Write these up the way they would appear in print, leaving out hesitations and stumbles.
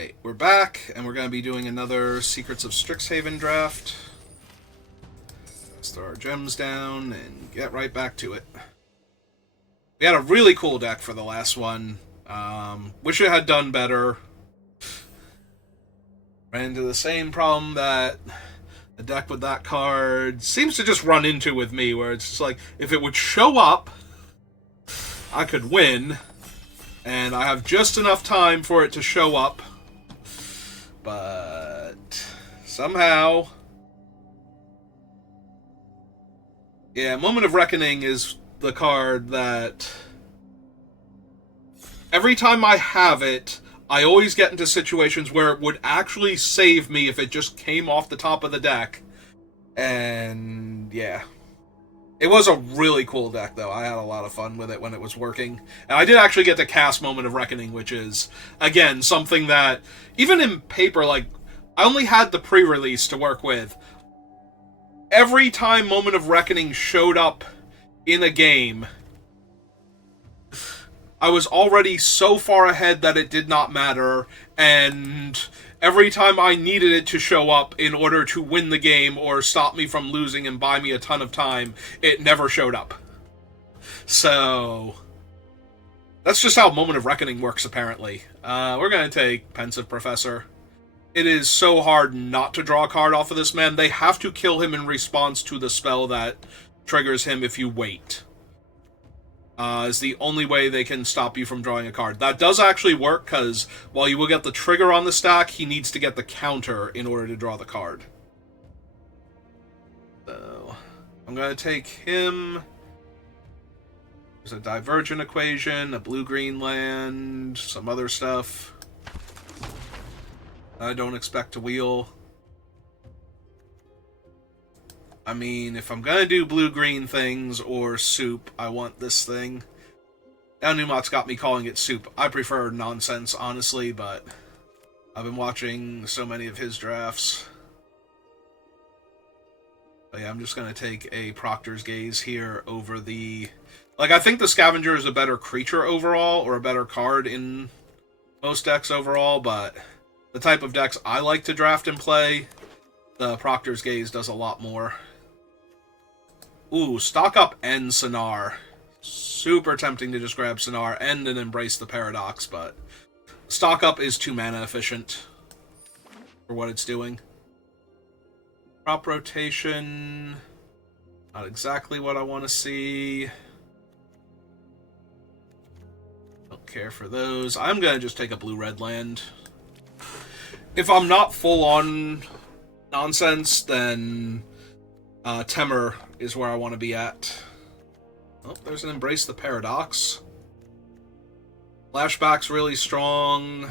Alright, we're back, and we're going to be doing another Secrets of Strixhaven draft. Let's throw our gems down and get right back to it. We had a really cool deck for the last one. Wish it had done better. Ran into the same problem that the deck with that card seems to just run into with me, where it's just like, if it would show up, I could win. And I have just enough time for it to show up. But somehow... Yeah, Moment of Reckoning is the card that... Every time I have it, I always get into situations where it would actually save me if it just came off the top of the deck. And yeah. It was a really cool deck, though. I had a lot of fun with it when it was working. And I did actually get to cast Moment of Reckoning, which is, again, something that, even in paper, like, I only had the pre-release to work with. Every time Moment of Reckoning showed up in a game, I was already so far ahead that it did not matter, and every time I needed it to show up in order to win the game or stop me from losing and buy me a ton of time, it never showed up. So that's just how Moment of Reckoning works, apparently. We're going to take Pensive Professor. It is so hard not to draw a card off of this man. They have to kill him in response to the spell that triggers him if you wait. Is the only way they can stop you from drawing a card. That does actually work, because while you will get the trigger on the stack, he needs to get the counter in order to draw the card. So, I'm going to take him. There's a Divergent Equation, a blue-green land, some other stuff I don't expect to wheel. I mean, if I'm gonna do blue-green things or soup, I want this thing. Now Numot's got me calling it soup. I prefer nonsense, honestly, but I've been watching so many of his drafts. But yeah, I'm just gonna take a Proctor's Gaze here over the... Like, I think the Scavenger is a better creature overall, or a better card in most decks overall, but the type of decks I like to draft and play, the Proctor's Gaze does a lot more. Ooh, Stock Up and Sonar. Super tempting to just grab Sonar and then Embrace the Paradox, but Stock Up is 2 mana efficient for what it's doing. Crop Rotation, not exactly what I want to see. Don't care for those. I'm going to just take a blue-red land. If I'm not full-on nonsense, then Temur is where I want to be at. Oh, there's an Embrace the Paradox. Flashback's really strong.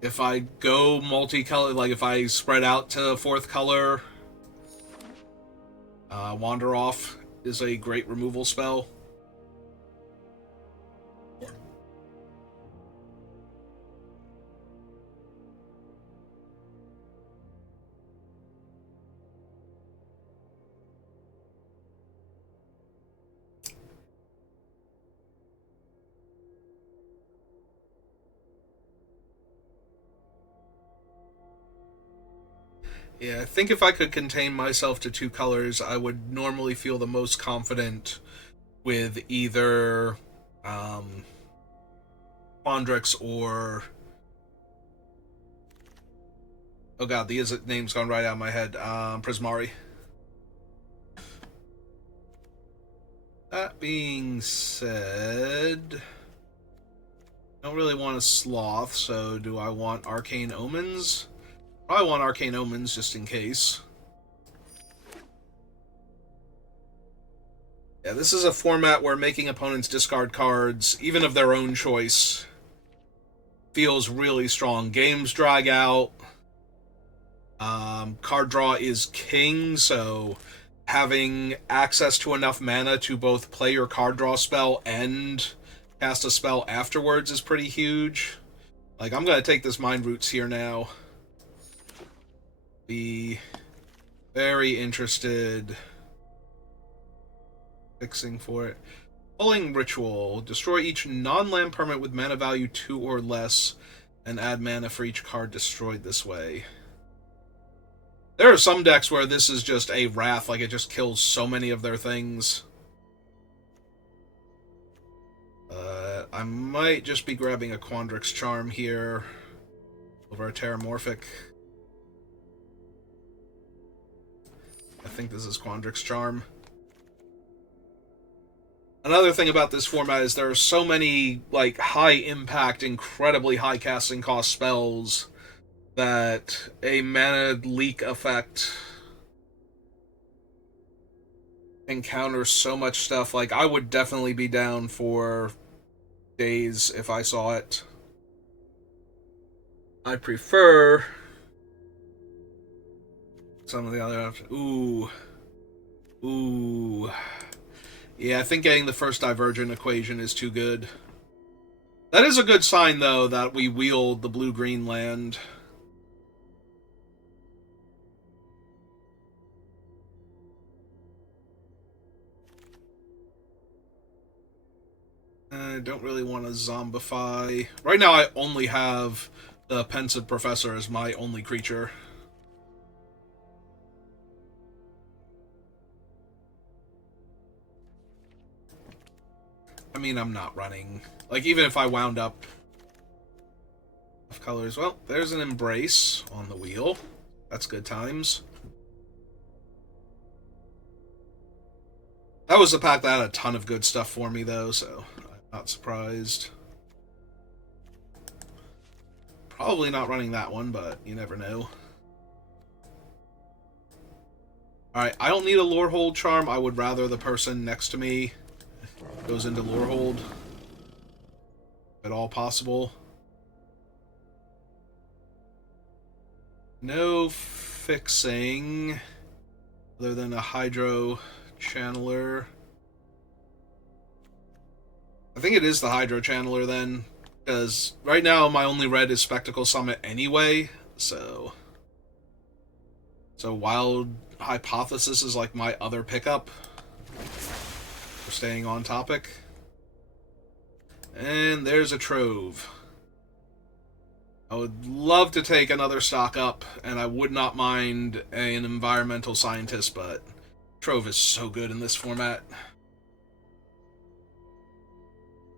If I go multicolor, like if I spread out to 4th color, Wander Off is a great removal spell. Yeah, I think if I could contain myself to 2 colors, I would normally feel the most confident with either Quandrix or... Oh god, the name's gone right out of my head. Prismari. That being said... I don't really want a Sloth, so do I want Arcane Omens? Probably want Arcane Omens, just in case. Yeah, this is a format where making opponents discard cards, even of their own choice, feels really strong. Games drag out. Card draw is king, so having access to enough mana to both play your card draw spell and cast a spell afterwards is pretty huge. Like, I'm going to take this Mind Roots here now. Be very interested fixing for it. Pulling Ritual. Destroy each non-land permanent with mana value 2 or less, and add mana for each card destroyed this way. There are some decks where this is just a wrath, like it just kills so many of their things. I might just be grabbing a Quandrix Charm here over a Terramorphic. I think this is Quandrix Charm. Another thing about this format is there are so many like high impact, incredibly high casting cost spells that a mana leak effect encounters so much stuff. Like, I would definitely be down for Daze if I saw it. I prefer some of the other options. Ooh. Yeah, I think getting the first Divergent equation is too good. That is a good sign, though, that we wield the blue-green land. I don't really want to zombify. Right now I only have the Pensive Professor as my only creature. I mean, I'm not running. Like, even if I wound up of colors. Well, there's an Embrace on the wheel. That's good times. That was a pack that had a ton of good stuff for me, though, so I'm not surprised. Probably not running that one, but you never know. Alright, I don't need a Lorehold Charm. I would rather the person next to me goes into Lorehold. If at all possible. No fixing other than a Hydro Channeler. I think it is the Hydro Channeler then, because right now my only red is Spectacle Summit anyway, so Wild Hypothesis is like my other pickup for staying on topic. And there's a Trove. I would love to take another stock up, and I would not mind an Environmental Scientist, but Trove is so good in this format.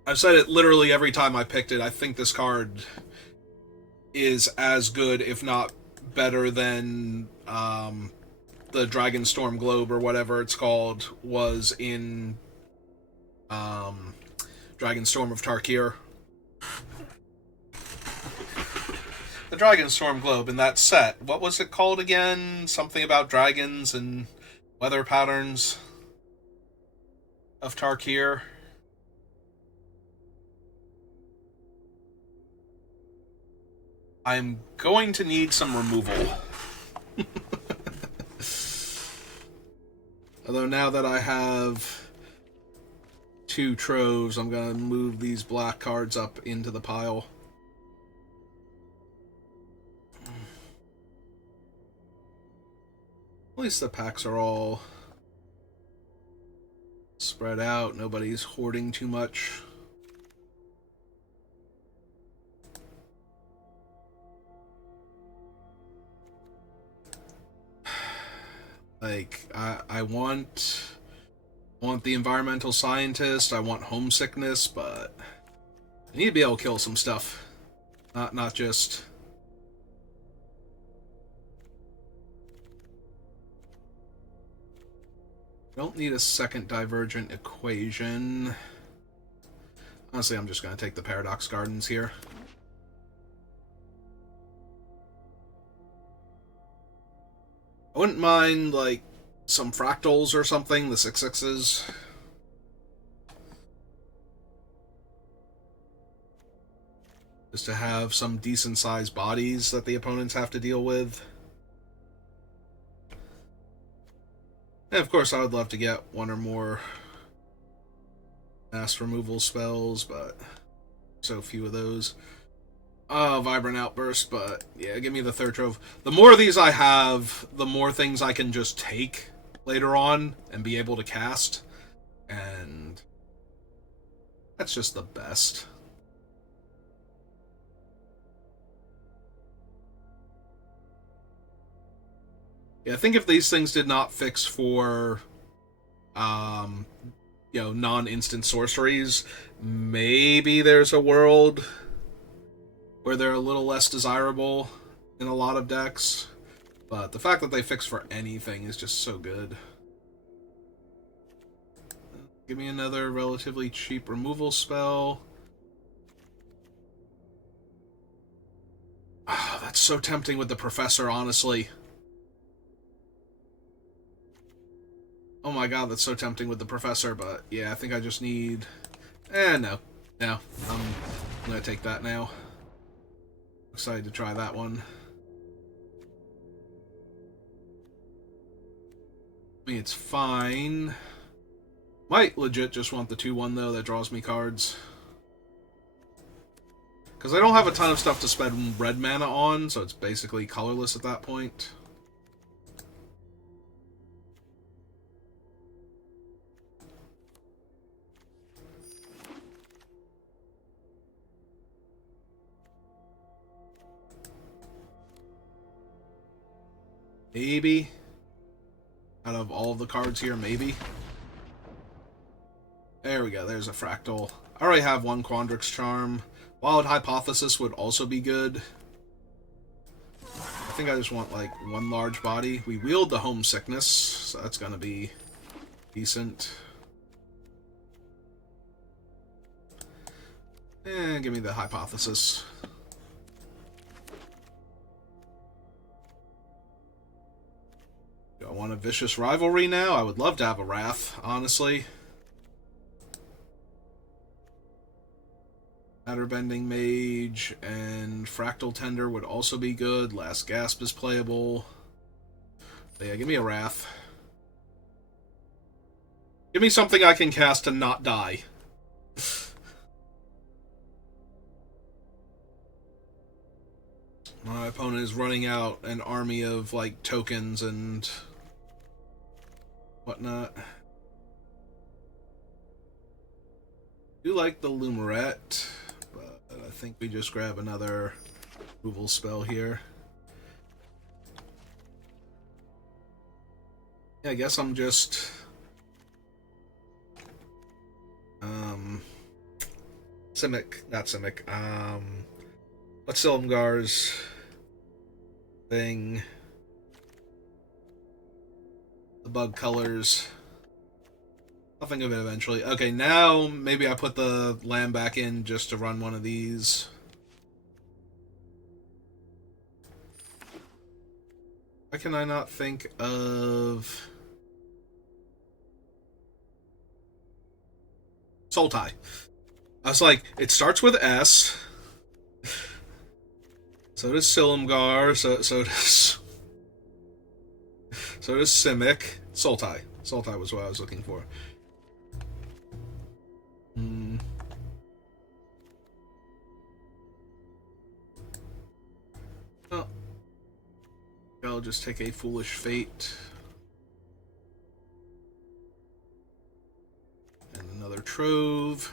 I've said it literally every time I picked it. I think this card is as good, if not better, than the Dragonstorm Globe, or whatever it's called, was in Dragonstorm of Tarkir. The Dragonstorm Globe in that set. What was it called again? Something about dragons and weather patterns of Tarkir. I'm going to need some removal. Although now that I have 2 Troves, I'm going to move these black cards up into the pile. At least the packs are all spread out. Nobody's hoarding too much. Like, I want the Environmental Scientist, I want Homesickness, but I need to be able to kill some stuff. Not just... Don't need a second Divergent equation. Honestly, I'm just going to take the Paradox Gardens here. I wouldn't mind, like, some Fractals or something, the 6/6s. Just to have some decent-sized bodies that the opponents have to deal with. And of course, I would love to get one or more mass removal spells, but so few of those. Vibrant Outburst, but yeah, give me the third Trove. The more of these I have, the more things I can just take later on and be able to cast. And That's just the best. Yeah, I think if these things did not fix for, um, non-instant sorceries, maybe there's a world where they're a little less desirable in a lot of decks. But the fact that they fix for anything is just so good. Give me another relatively cheap removal spell. Ah, that's so tempting with the Professor, honestly. Oh my god, that's so tempting with the Professor, but yeah, I think I just need... no. No. I'm gonna take that now. Excited to try that one. I mean, it's fine. Might legit just want the 2-1, though, that draws me cards. Because I don't have a ton of stuff to spend red mana on, so it's basically colorless at that point. Maybe. Out of all of the cards here, maybe. There we go, there's a Fractal. I already have one Quandrix Charm. Wild Hypothesis would also be good. I think I just want, like, one large body. We wield the Homesickness, so that's gonna be decent. Give me the Hypothesis. Do I want a Vicious Rivalry now? I would love to have a Wrath, honestly. Matterbending Mage and Fractal Tender would also be good. Last Gasp is playable. But yeah, give me a Wrath. Give me something I can cast to not die. My opponent is running out an army of, like, tokens and whatnot. I do like the Lumerette, but I think we just grab another removal spell here. Yeah, I guess I'm just... not Simic, what's Silumgar's thing? The bug colors. I'll think of it eventually. Okay, now maybe I put the land back in just to run one of these. Why can I not think of... Sultai. I was like, it starts with S. So does Silumgar, so does... So does Simic. Sultai. Sultai was what I was looking for. Oh. I'll just take a Foolish Fate. And another Trove.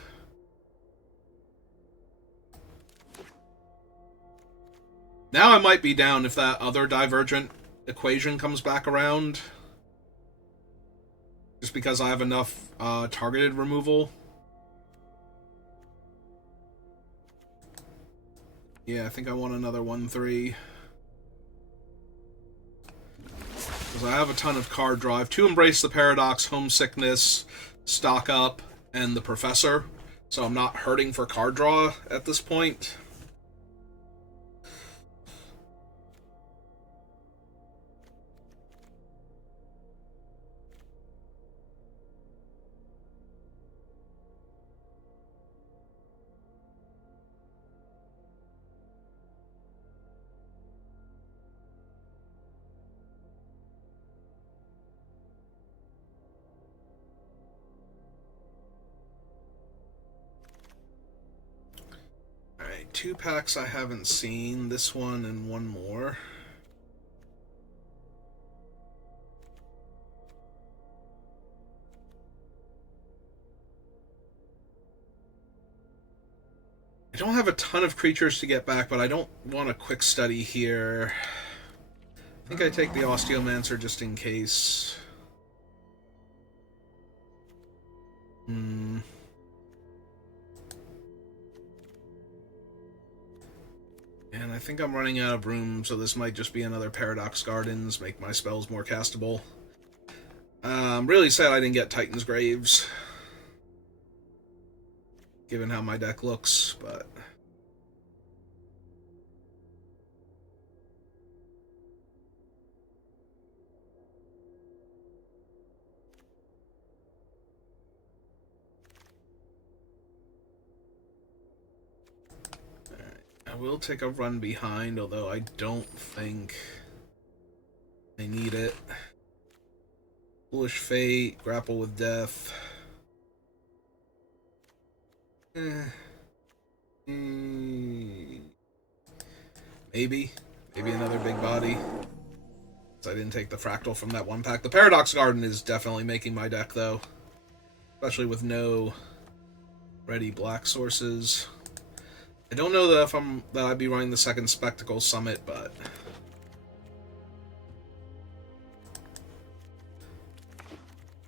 Now I might be down if that other Divergent equation comes back around. Just because I have enough targeted removal. Yeah, I think I want another 1-3. Because I have a ton of card drive. To Embrace the Paradox, Homesickness, Stock Up, and the Professor. So I'm not hurting for card draw at this point. Alright, 2 packs I haven't seen. This one and one more. ton of creatures to get back, but I don't want a quick study here. I think I take the Osteomancer just in case. And I think I'm running out of room, so this might just be another Paradox Gardens, make my spells more castable. I'm really sad I didn't get Titan's Graves, given how my deck looks, but... I will take a run behind, although I don't think I need it. Foolish Fate, Grapple with Death. Maybe another big body. So I didn't take the Fractal from that one pack. The Paradox Garden is definitely making my deck, though. Especially with no ready black sources. I don't know that I'd be running the second Spectacle Summit, but...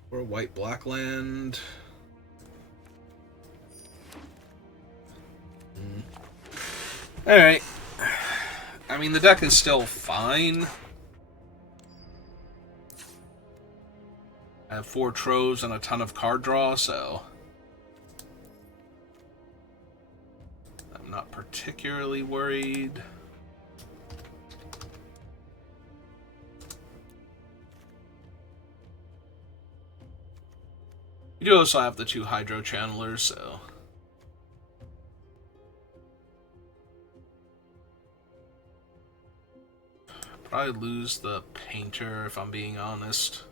Or a white-black land. Alright. I mean, the deck is still fine. I have 4 Troves and a ton of card draw, so... I'm not particularly worried. You do also have the 2 Hydro Channelers, so... Probably lose the Painter, if I'm being honest.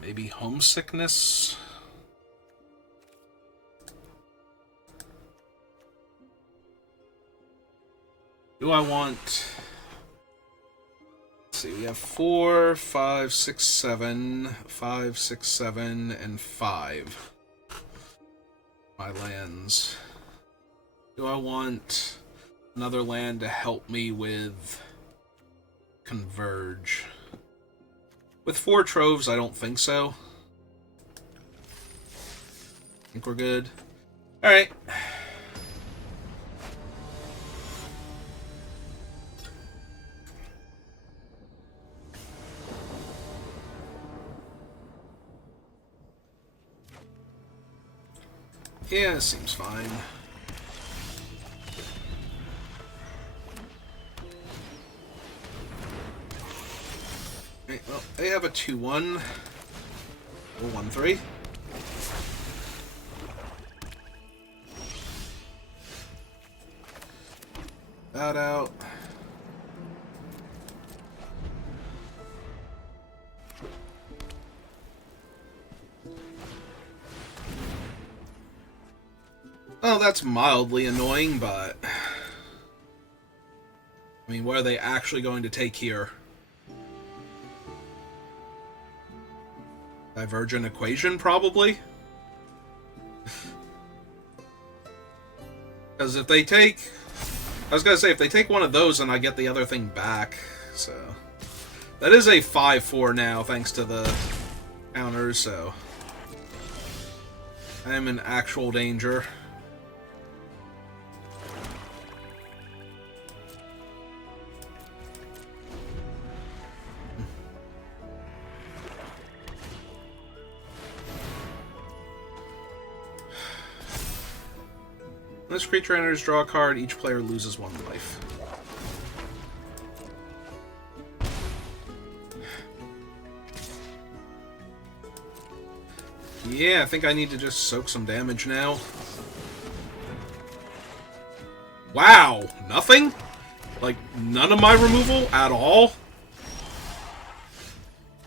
Maybe Homesickness? Do I want... Let's see, we have 4, 5, 6, 7, 5, 6, 7, and 5. My lands. Do I want another land to help me with Converge? With 4 Troves, I don't think so. I think we're good. Alright. Yeah, it seems fine. Okay, well, they have a 2-1. Or 1-3. That out. Oh, that's mildly annoying, but... I mean, what are they actually going to take here? Divergent equation, probably? Because if they take... I was gonna say, if they take one of those, then I get the other thing back, so... That is a 5-4 now, thanks to the counters, so... I am in actual danger. When this creature enters, draw a card, each player loses 1 life. Yeah, I think I need to just soak some damage now. Wow! Nothing? Like, none of my removal at all?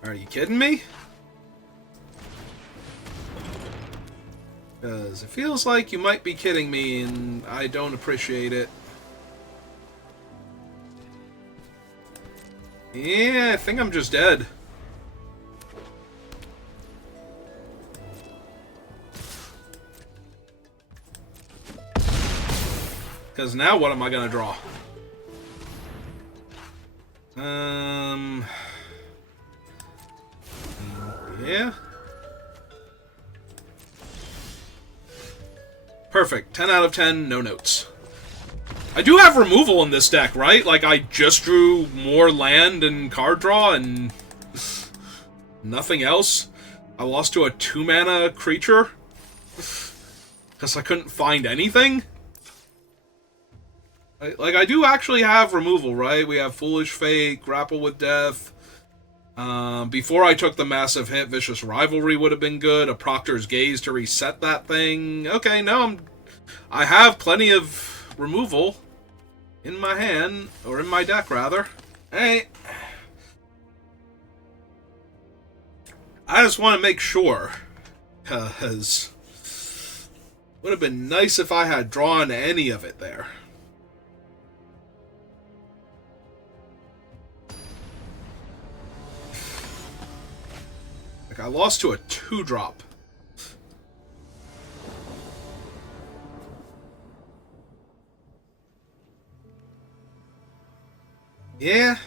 Are you kidding me? Because it feels like you might be kidding me, and I don't appreciate it. Yeah, I think I'm just dead. Because now what am I going to draw? Yeah. Perfect. 10 out of 10, no notes. I do have removal in this deck, right? Like, I just drew more land and card draw and nothing else. I lost to a 2-mana creature because I couldn't find anything. Like, I do actually have removal, right? We have Foolish Fate, Grapple with Death. Before I took the massive hit, Vicious Rivalry would have been good. A Proctor's Gaze to reset that thing. Okay, no, I have plenty of removal in my hand, or in my deck, rather. Hey, I just want to make sure, because it would have been nice if I had drawn any of it there. Like, I lost to a 2-drop. Yeah.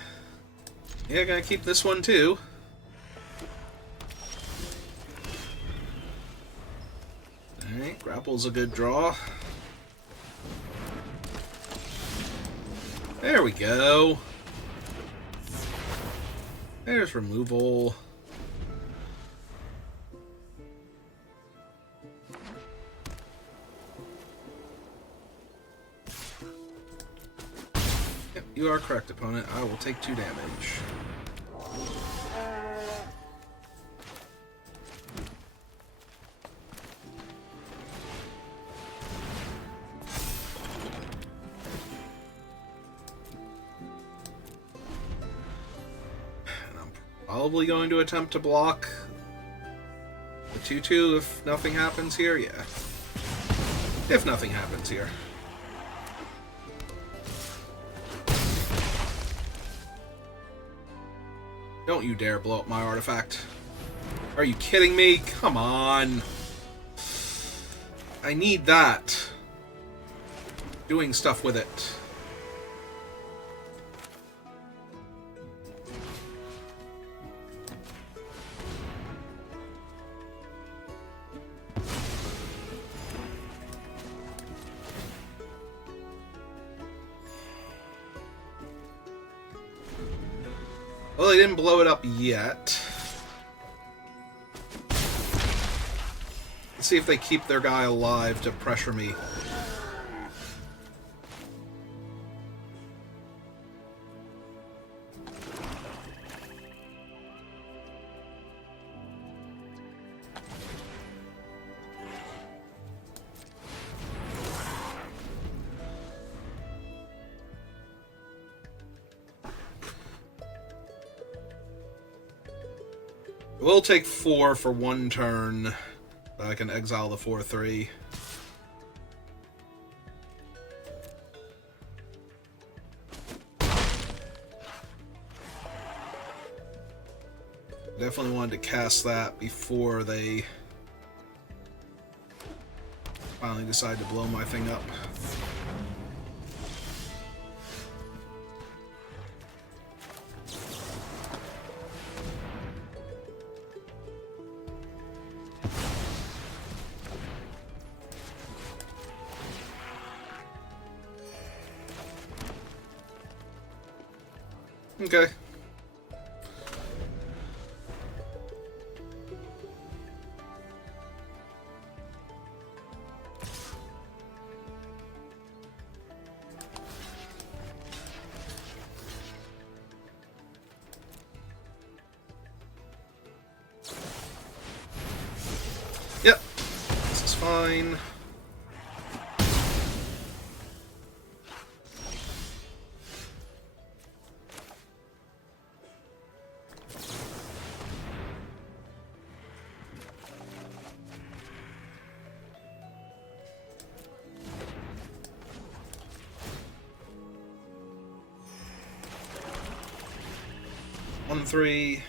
Yeah, gotta keep this one too. Alright, Grapple's a good draw. There we go. There's removal. Yep, you are correct, opponent. I will take 2 damage. Probably going to attempt to block the 2/2 if nothing happens here. Yeah. If nothing happens here. Don't you dare blow up my artifact. Are you kidding me? Come on. I need that. Doing stuff with it. Well, they didn't blow it up yet. Let's see if they keep their guy alive to pressure me. We'll take 4 for 1 turn. I can exile the 4/3. Definitely wanted to cast that before they finally decide to blow my thing up. Okay. Yep. This is fine. One, 3.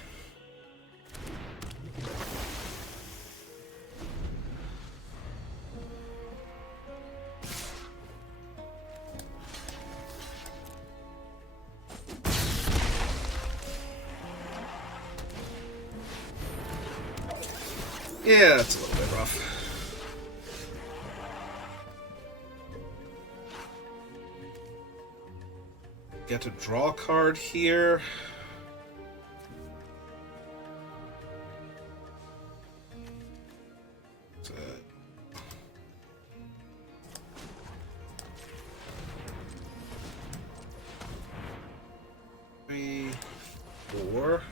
Yeah, it's a little bit rough. Get to draw a card here. Three, four.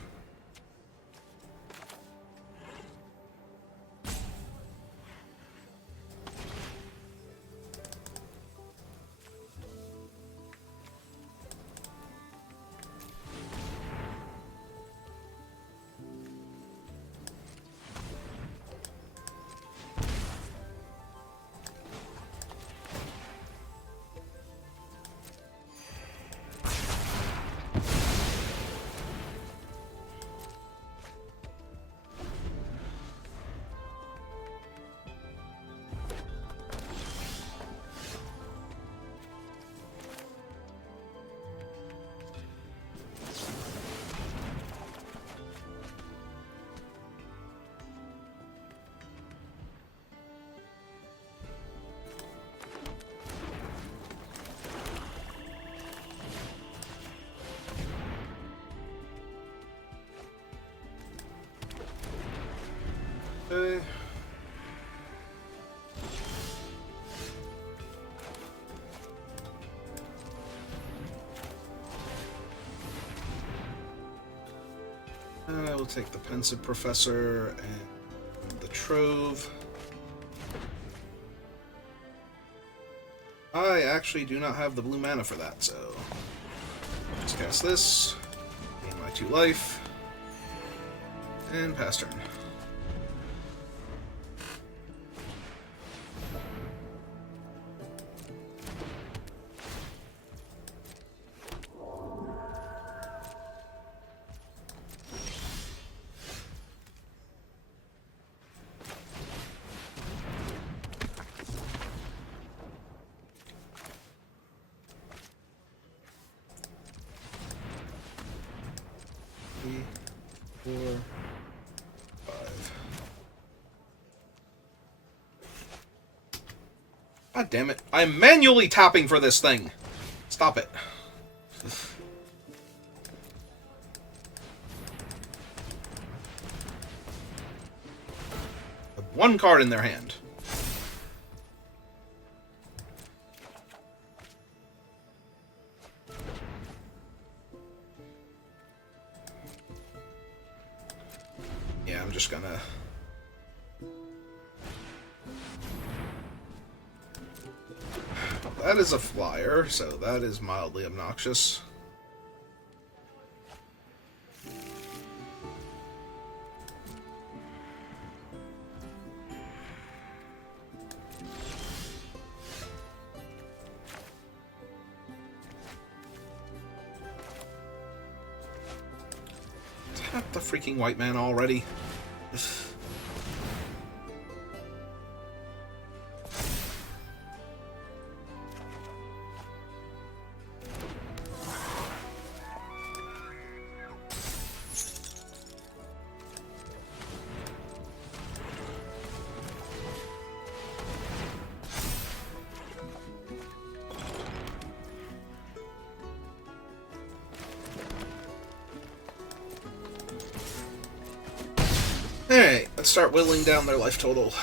Okay. I will take the Pensive Professor and the Trove. I actually do not have the blue mana for that, so just cast this, gain my 2 life, and pass turn. Three, 4, 5. God damn it. I'm manually tapping for this thing. Stop it. One card in their hand. Yeah, I'm just gonna... That is a flyer, so that is mildly obnoxious. Tap the freaking white man already. Alright, let's start whittling down their life total.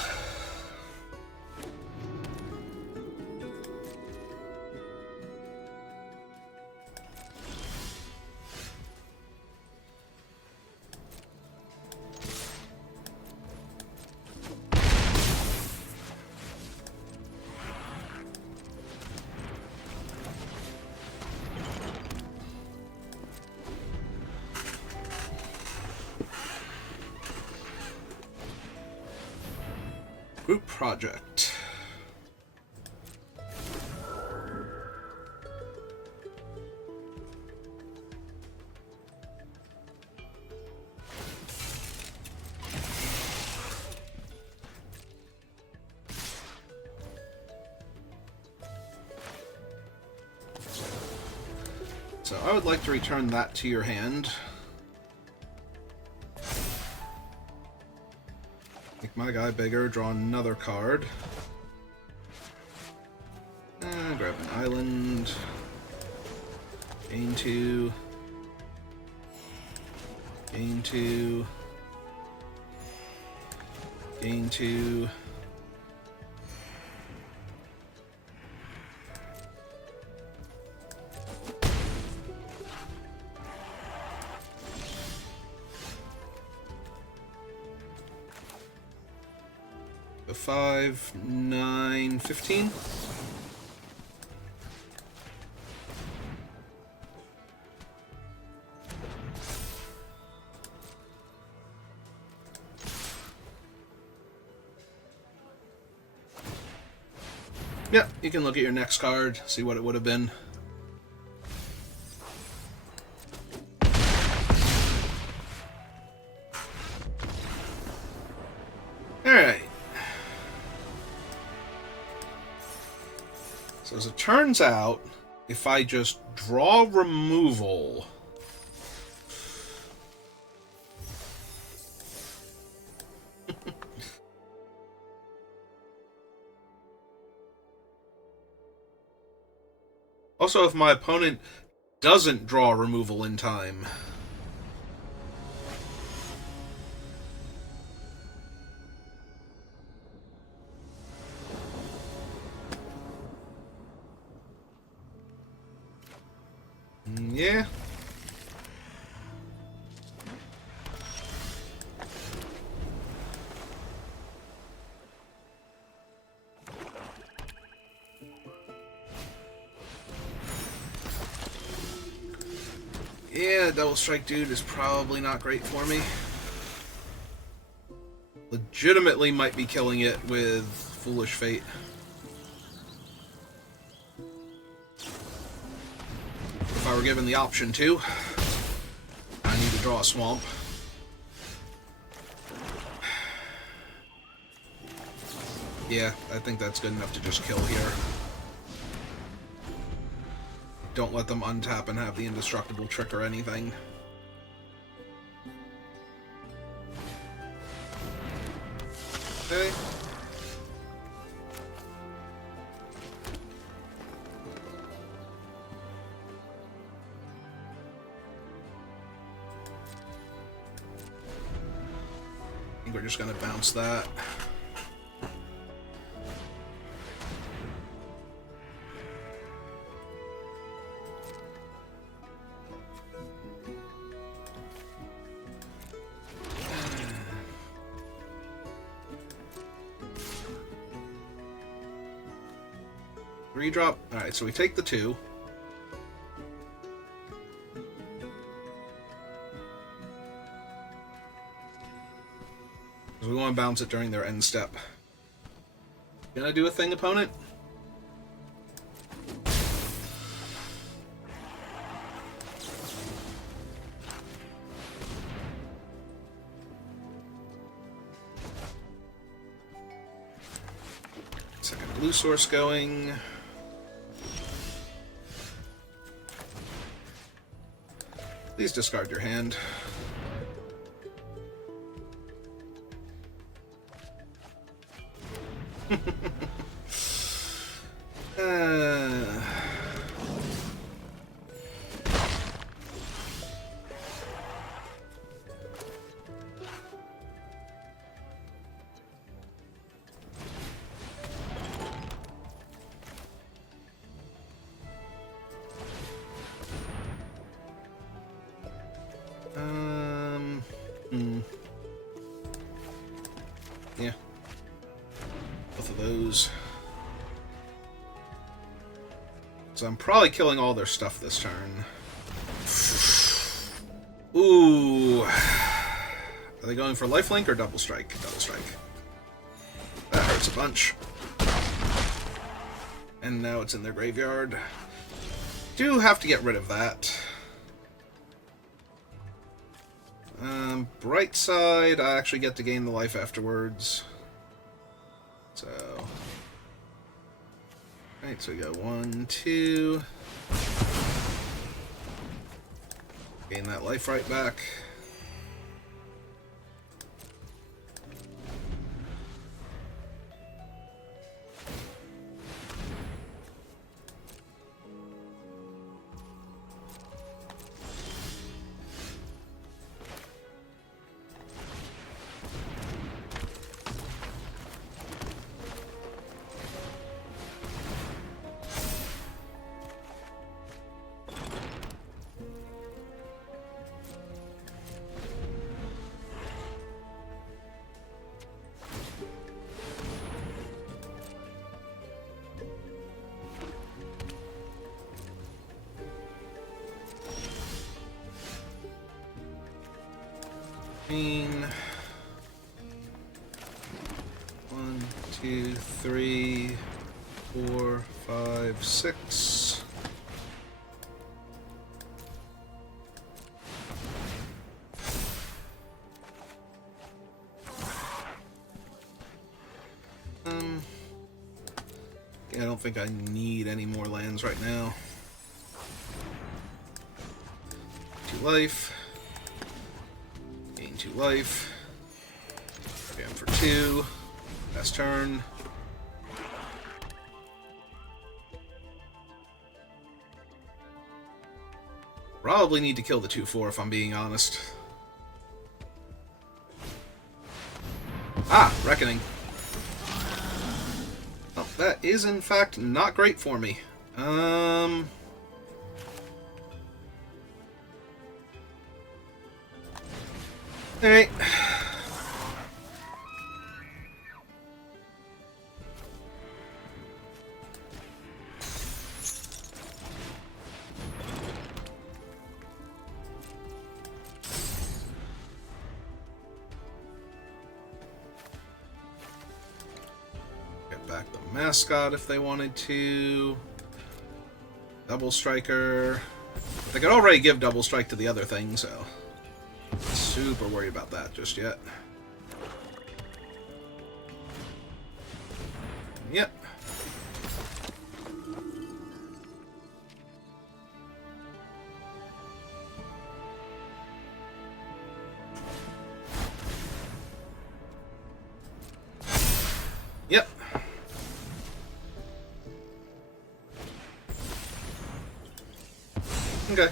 Group project. So I would like to return that to your hand. Make my guy bigger, draw another card. Grab an island. Gain 2. Gain 2. Gain 2. So 5, 9, 15. Yeah, you can look at your next card, see what it would have been. Alright. So as it turns out, if I just draw removal... Also, if my opponent doesn't draw removal in time... Yeah. Yeah, Double Strike Dude is probably not great for me. Legitimately might be killing it with Foolish Fate. If I were given the option to, I need to draw a swamp. Yeah, I think that's good enough to just kill here. Don't let them untap and have the indestructible trick or anything. Okay. I think we're just gonna bounce that. Redrop. Alright, so we take the 2. We want to bounce it during their end step. Gonna do a thing, opponent? Second blue source going. Please discard your hand. Yeah. Both of those. So I'm probably killing all their stuff this turn. Ooh. Are they going for lifelink or double strike? Double strike. That hurts a bunch. And now it's in their graveyard. Do have to get rid of that. Bright side, I actually get to gain the life afterwards. So... Alright, so we go 1, 2... Gain that life right back. Green. 1, 2, 3, 4, 5, 6. Yeah, I don't think I need any more lands right now. 2 life. Gain 2 life. Bam for 2. Last turn. Probably need to kill the 2/4 if I'm being honest. Ah, Reckoning. Oh, that is in fact not great for me. Alright. Get back the mascot if they wanted to. Double Striker. They could already give Double Strike to the other thing, so not super worried about that just yet. Yep. Yep. Okay.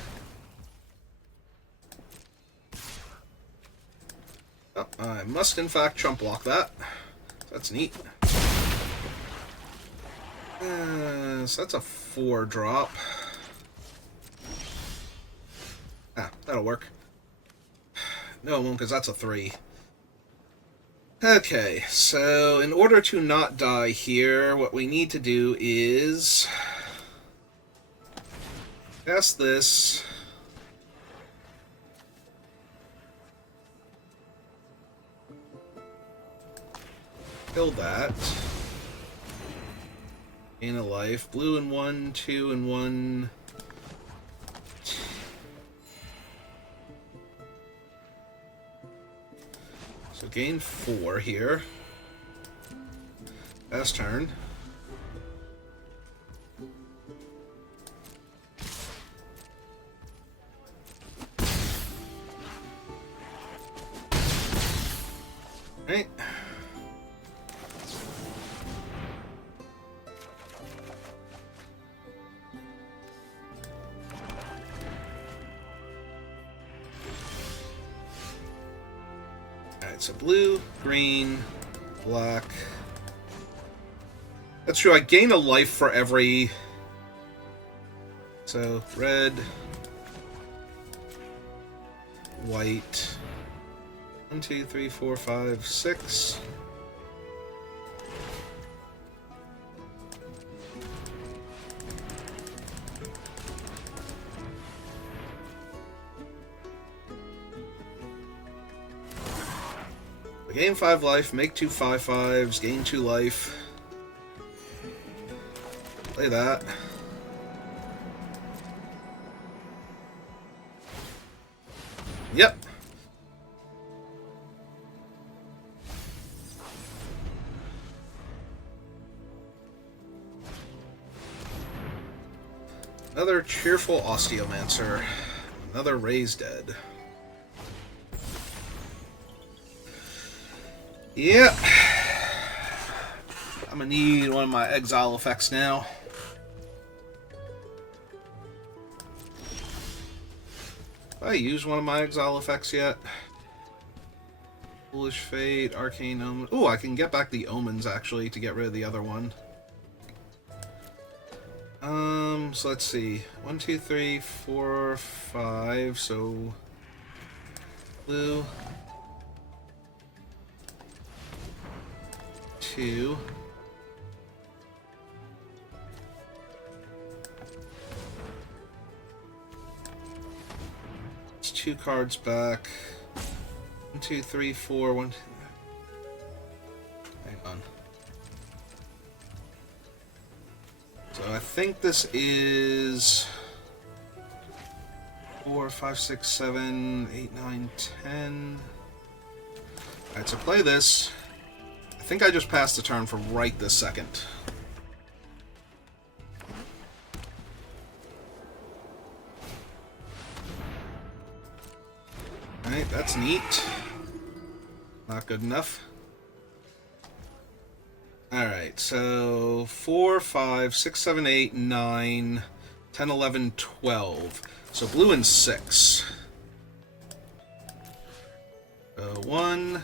Oh, I must in fact trump block that. That's neat. So that's a 4-drop. Ah, that'll work. No, it won't, because that's a 3. Okay, so in order to not die here, what we need to do is cast this. Kill that. Gain a life. Blue in 1, 2 in 1. So gain 4 here. Last turn. Right. So blue, green, black. That's true, I gain a life for every... So, red, white. 1, 2, 3, 4, 5, 6. Gain 5 life, make 2 5/5s, gain 2 life. Play that. Yep. Another cheerful Osteomancer. Another Raised Dead. Yep. I'm gonna need one of my exile effects now. Have I used one of my exile effects yet? Foolish Fate, Arcane Omen. Ooh, I can get back the Omens actually to get rid of the other one. So let's see. 1, 2, 3, 4, 5. So blue. 2. It's 2 cards back. 1, 2, 3, 4, 1. Hang on. So I think this is 4, 5, 6, 7, 8, 9, 10. Alright, so play this. I think I just passed the turn for right this second. Alright, that's neat. Not good enough. Alright, so 4, 5, 6, 7, 8, 9, 10, 11, 12. So blue and 6. So 1,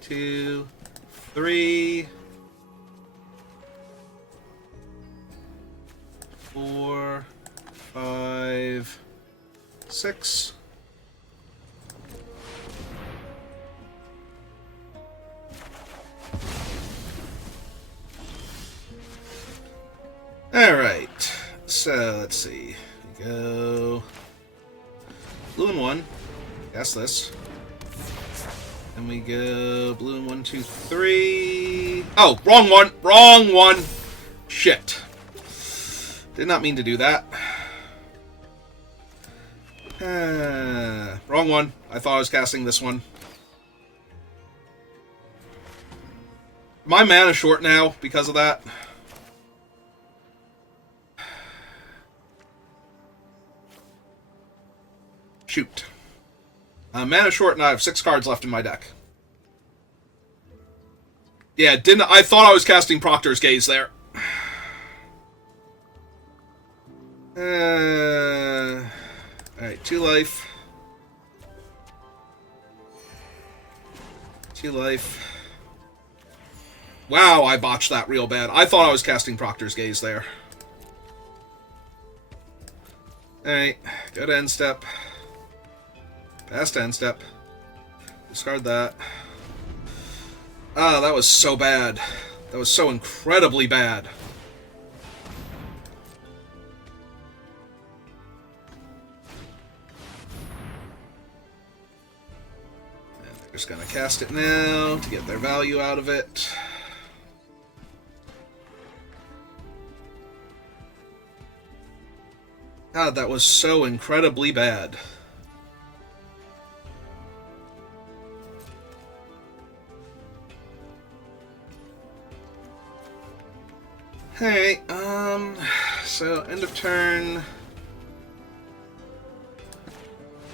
2, 3, 4, 5, 6. Alright, so let's see. We go blue and 1. Guess this. And we go blue and 1, 2, 3. Oh, wrong one! Wrong one! Shit. Did not mean to do that. Wrong one. I thought I was casting this one. My mana short now because of that. Shoot. Mana short, and I have 6 cards left in my deck. Yeah, I thought I was casting Proctor's Gaze there. Alright, 2 life. 2 life. Wow, I botched that real bad. I thought I was casting Proctor's Gaze there. Alright, go to end step. Past end step. Discard that. Ah, that was so bad. That was so incredibly bad. And they're just gonna cast it now to get their value out of it. God, that was so incredibly bad. Hey, so end of turn.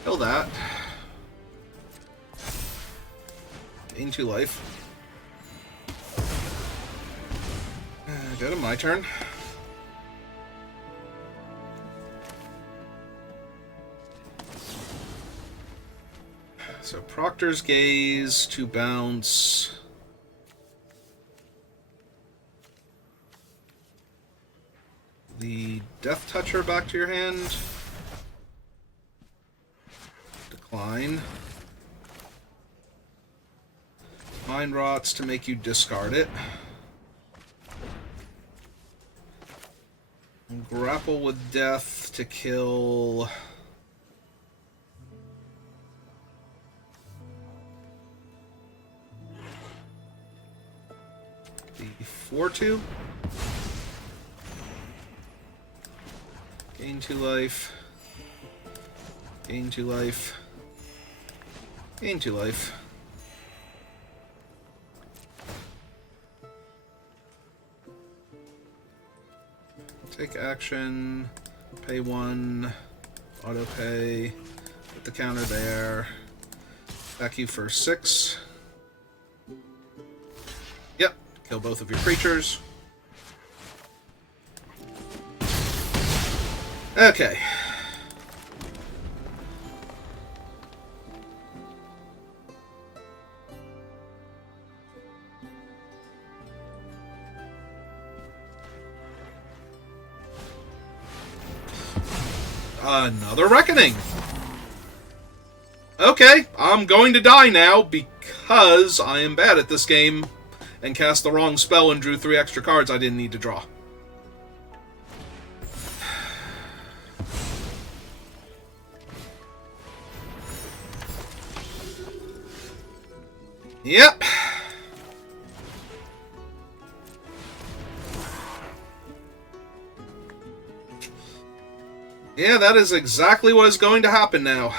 Kill that. Gain 2 life. Go to my turn. So Proctor's Gaze to bounce. The Death Toucher back to your hand. Decline. Mind Rots to make you discard it. Grapple with Death to kill... the 4/2. Gain 2 life. Gain 2 life. Gain 2 life. Take action. Pay 1. Auto pay. Put the counter there. Back you for 6. Yep. Kill both of your creatures. Okay. Another Reckoning. Okay, I'm going to die now because I am bad at this game and cast the wrong spell and drew 3 extra cards I didn't need to draw. Yep. Yeah, that is exactly what is going to happen now.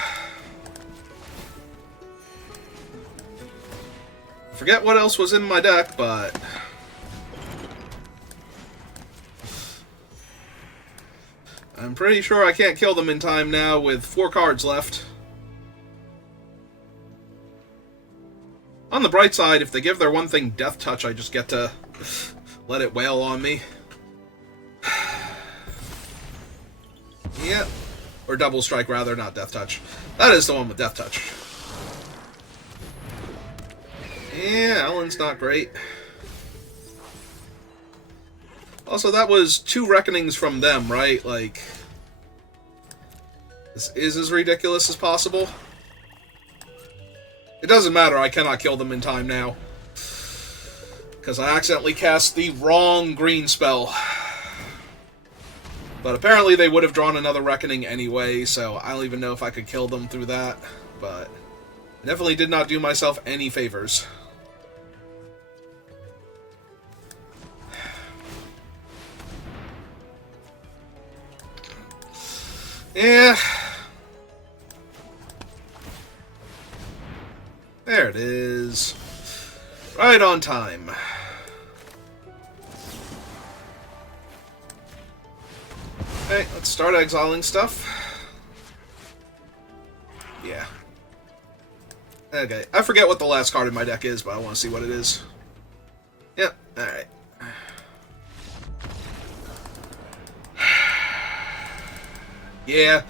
I forget what else was in my deck, but... I'm pretty sure I can't kill them in time now with 4 cards left. On the bright side, if they give their one thing Death Touch, I just get to let it wail on me. Yep. Or Double Strike, rather, not Death Touch. That is the one with Death Touch. Yeah, Alan's not great. Also, that was 2 Reckonings from them, right? Like, this is as ridiculous as possible. It doesn't matter, I cannot kill them in time now. Because I accidentally cast the wrong green spell. But apparently they would have drawn another Reckoning anyway, so I don't even know if I could kill them through that. But I definitely did not do myself any favors. Yeah. There it is. Right on time. Okay, let's start exiling stuff. Yeah. Okay, I forget what the last card in my deck is, but I want to see what it is. Yep, alright. Yeah,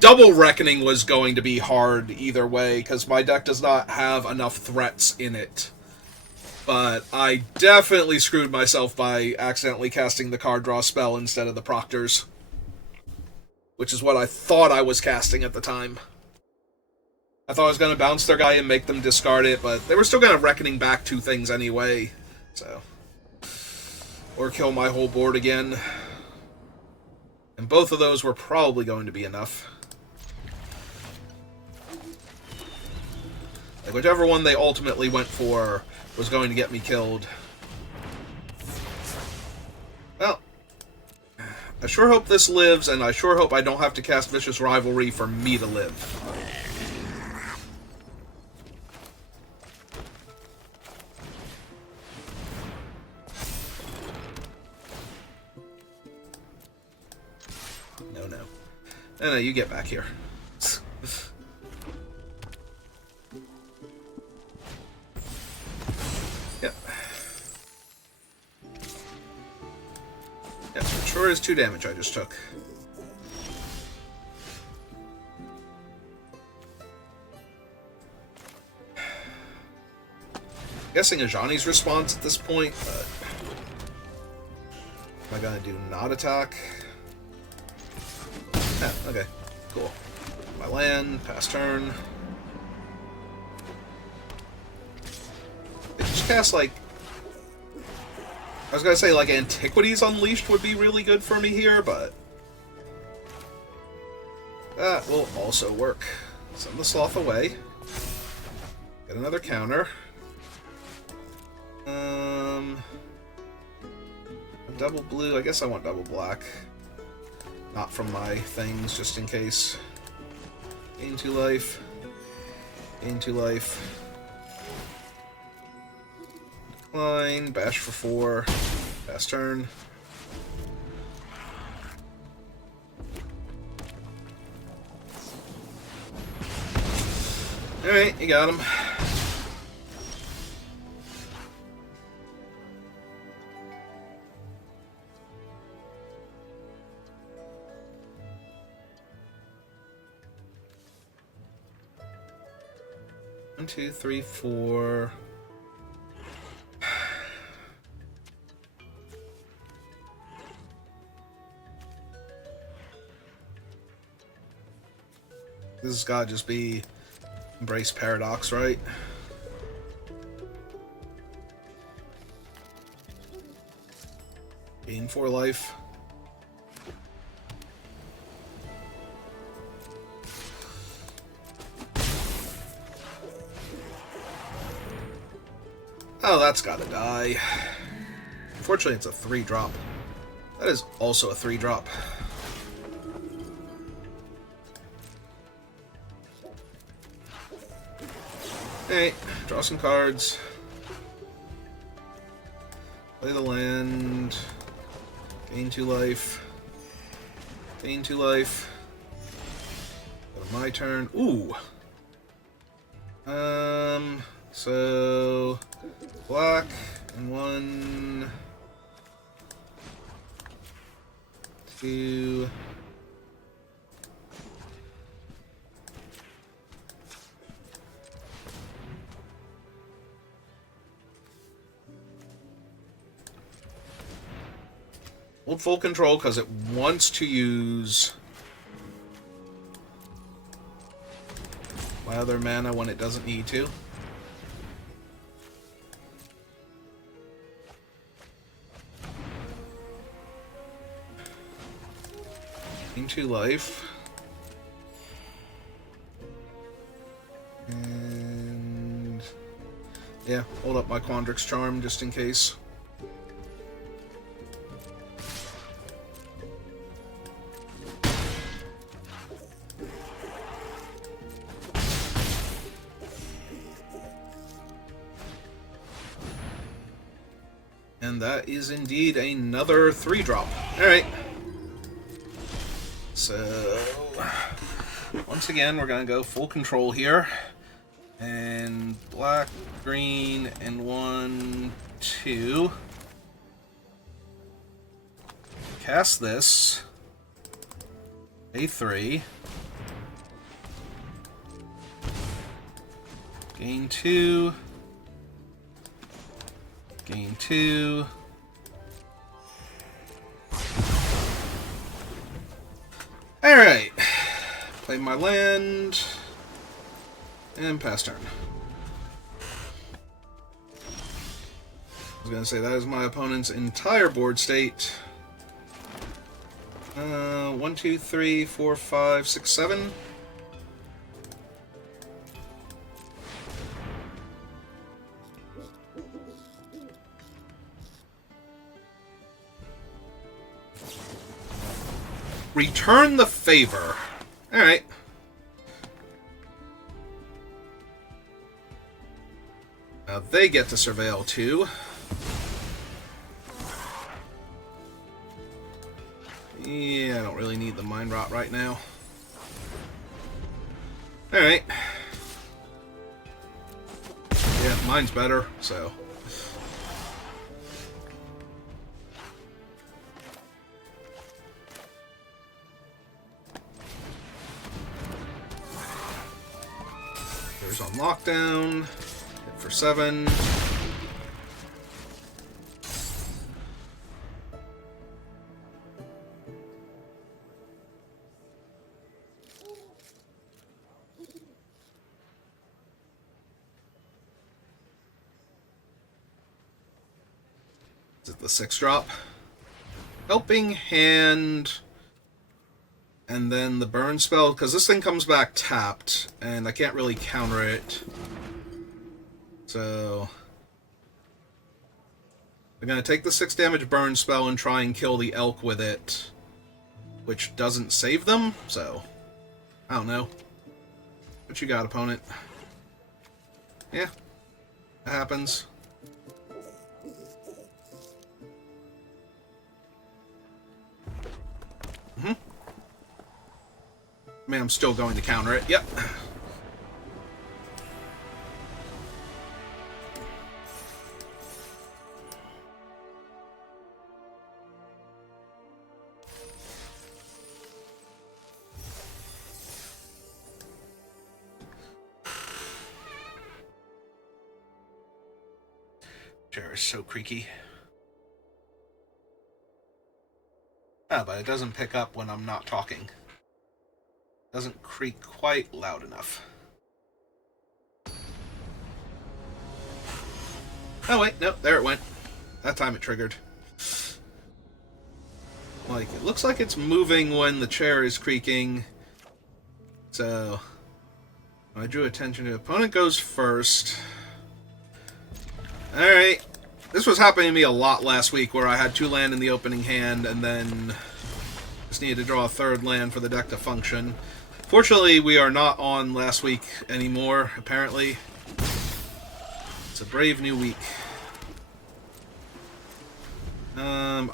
Double Reckoning was going to be hard either way, because my deck does not have enough threats in it. But I definitely screwed myself by accidentally casting the card draw spell instead of the Proctors. Which is what I thought I was casting at the time. I thought I was going to bounce their guy and make them discard it, but they were still going to Reckoning back 2 things anyway. So, or kill my whole board again. And both of those were probably going to be enough. Like, whichever one they ultimately went for was going to get me killed. Well, I sure hope this lives, and I sure hope I don't have to cast Vicious Rivalry for me to live. No, no. No, you get back here. Yep. Yep, it sure is 2 damage I just took. Guessing Ajani's response at this point, but... Am I gonna do not attack? Yeah, okay, cool. My land, pass turn. They just cast, like... I was gonna say, like, Antiquities Unleashed would be really good for me here, but... that will also work. Send the Sloth away. Get another counter. Double blue, I guess I want double black. Not from my things, just in case. Gain 2 life. Gain 2 life. Decline, bash for 4. Pass turn. Alright, you got him. One, two, three, four. This has got to just be Embrace Paradox, right? Gain 4 life. Oh, that's gotta die. Unfortunately, it's a 3-drop. That is also a 3-drop. Okay, draw some cards. Play the land. Gain 2 life. Gain 2 life. Go to my turn. Ooh! So... black and 1... 2... Hold full control because it wants to use my other mana when it doesn't need to. Gain 2 life. And yeah, hold up my Quandrix Charm just in case. And that is indeed another 3-drop. Alright. So, once again, we're going to go full control here. And black, green, and 1, 2. Cast this. A3. Gain 2. Gain 2. Alright. Play my land. And pass turn. I was going to say, that is my opponent's entire board state. 1, 2, 3, 4, 5, 6, 7. Return the favor. Alright. Now they get to surveil too. Yeah, I don't really need the Mind Rot right now. Alright. Yeah, mine's better, so... on lockdown, hit for 7. Is it the 6-drop? Helping Hand... and then the burn spell, because this thing comes back tapped, and I can't really counter it. So... I'm going to take the 6 damage burn spell and try and kill the elk with it, which doesn't save them, so... I don't know. What you got, opponent? Yeah. That happens. I mean, I'm still going to counter it. Yep. Chair is so creaky. Ah, but it doesn't pick up when I'm not talking. Doesn't creak quite loud enough. Oh wait, no, there it went. That time it triggered. Like, it looks like it's moving when the chair is creaking. So, I drew attention to opponent goes first. Alright. This was happening to me a lot last week, where I had 2 land in the opening hand, and then just needed to draw a 3rd land for the deck to function. Fortunately, we are not on last week anymore, apparently. It's a brave new week.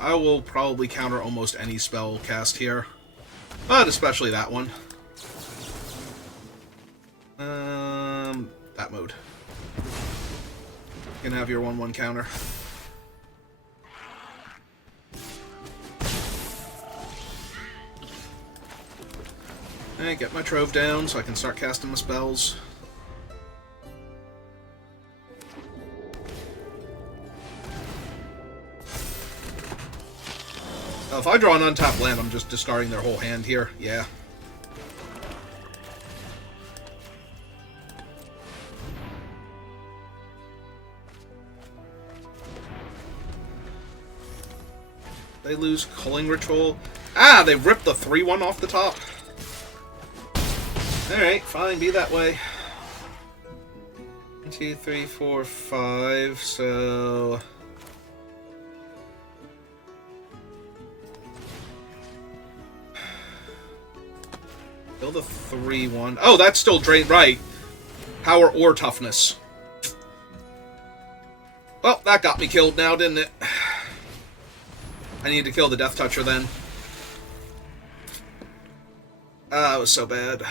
I will probably counter almost any spell cast here. But especially that one. That mode. You can have your 1/1 counter. Alright, get my Trove down so I can start casting my spells. Now, if I draw an untapped land, I'm just discarding their whole hand here. Yeah. They lose Culling Ritual. Ah, they ripped the 3/1 off the top. Alright, fine, be that way. 1, 2, 3, 4, 5, so... Kill the 3/1. Oh, that's still drain, right. Power or toughness. Well, that got me killed now, didn't it? I need to kill the Death Toucher then. Ah, that was so bad.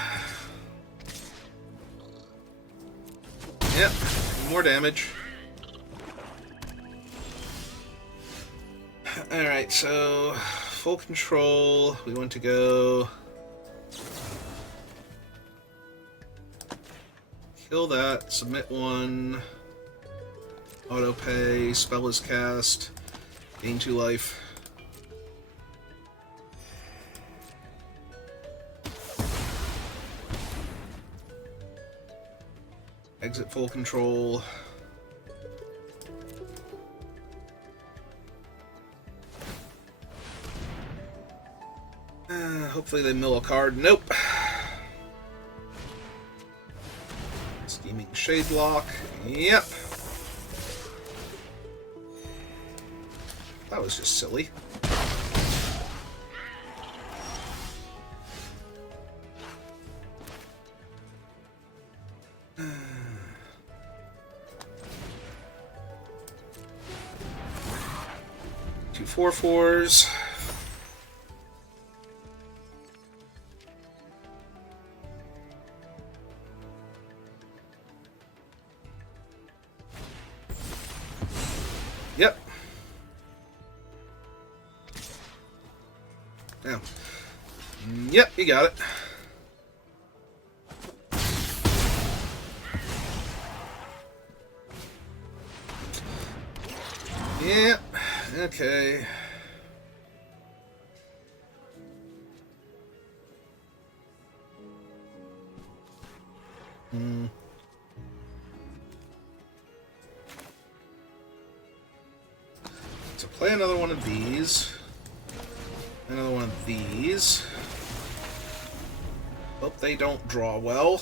Yep, more damage. Alright, so full control. We want to go kill that, submit 1, auto pay, spell is cast, gain 2 life. Exit full control. Hopefully they mill a card. Nope. Scheming Shade Block. Yep. That was just silly. Two 4/4s. Yep. Yeah. Yep, you got it. Yep. Okay. So play another one of these. Another one of these. Hope they don't draw well.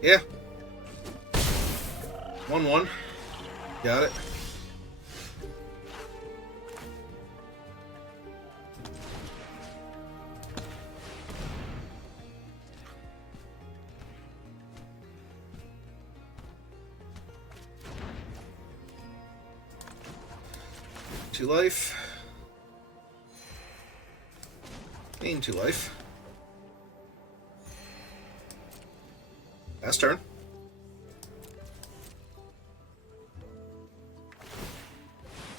Yeah. 1/1. Got it. Two life. Gain 2 life. Last turn.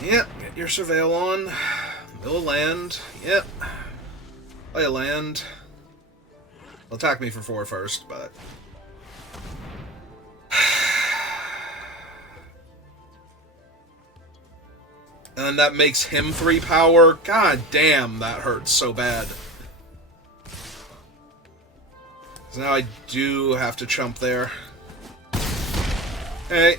Yep, get your Surveil on. Mill a land. Yep. Play a land. They'll attack me for 4 first, but... And that makes him 3 power. God damn, that hurts so bad. So now I do have to chump there. Hey.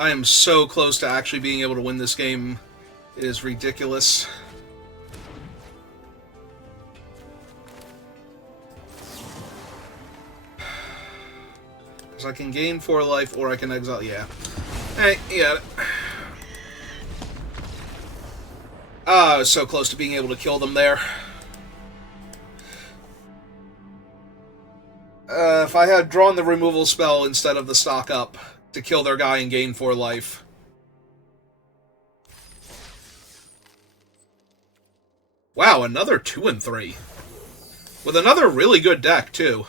I am so close to actually being able to win this game. It is ridiculous. Because I can gain 4 life or I can exile. Yeah. Hey, yeah. I was so close to being able to kill them there. If I had drawn the removal spell instead of the stock up to kill their guy and gain 4 life. Wow, another 2 and 3. With another really good deck, too.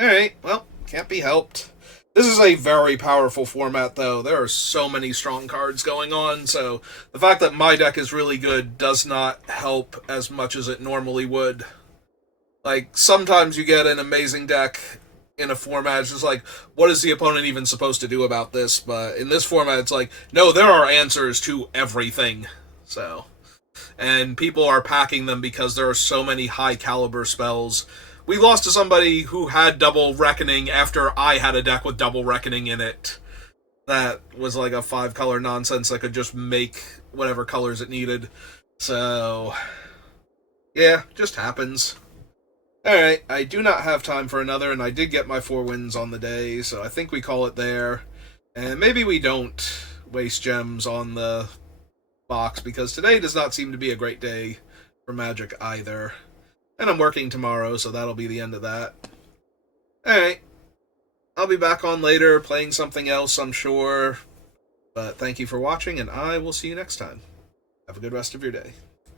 Alright, well, can't be helped. This is a very powerful format, though. There are so many strong cards going on, so the fact that my deck is really good does not help as much as it normally would. Like, sometimes you get an amazing deck in a format, it's just like, what is the opponent even supposed to do about this? But in this format, it's like, no, there are answers to everything. So, and people are packing them because there are so many high-caliber spells. We lost to somebody who had Double Reckoning after I had a deck with Double Reckoning in it. That was like a 5-color nonsense that could just make whatever colors it needed. So, yeah, just happens. Alright, I do not have time for another, and I did get my 4 wins on the day, so I think we call it there. And maybe we don't waste gems on the box, because today does not seem to be a great day for Magic either. And I'm working tomorrow, so that'll be the end of that. Alright. I'll be back on later, playing something else, I'm sure. But thank you for watching, and I will see you next time. Have a good rest of your day.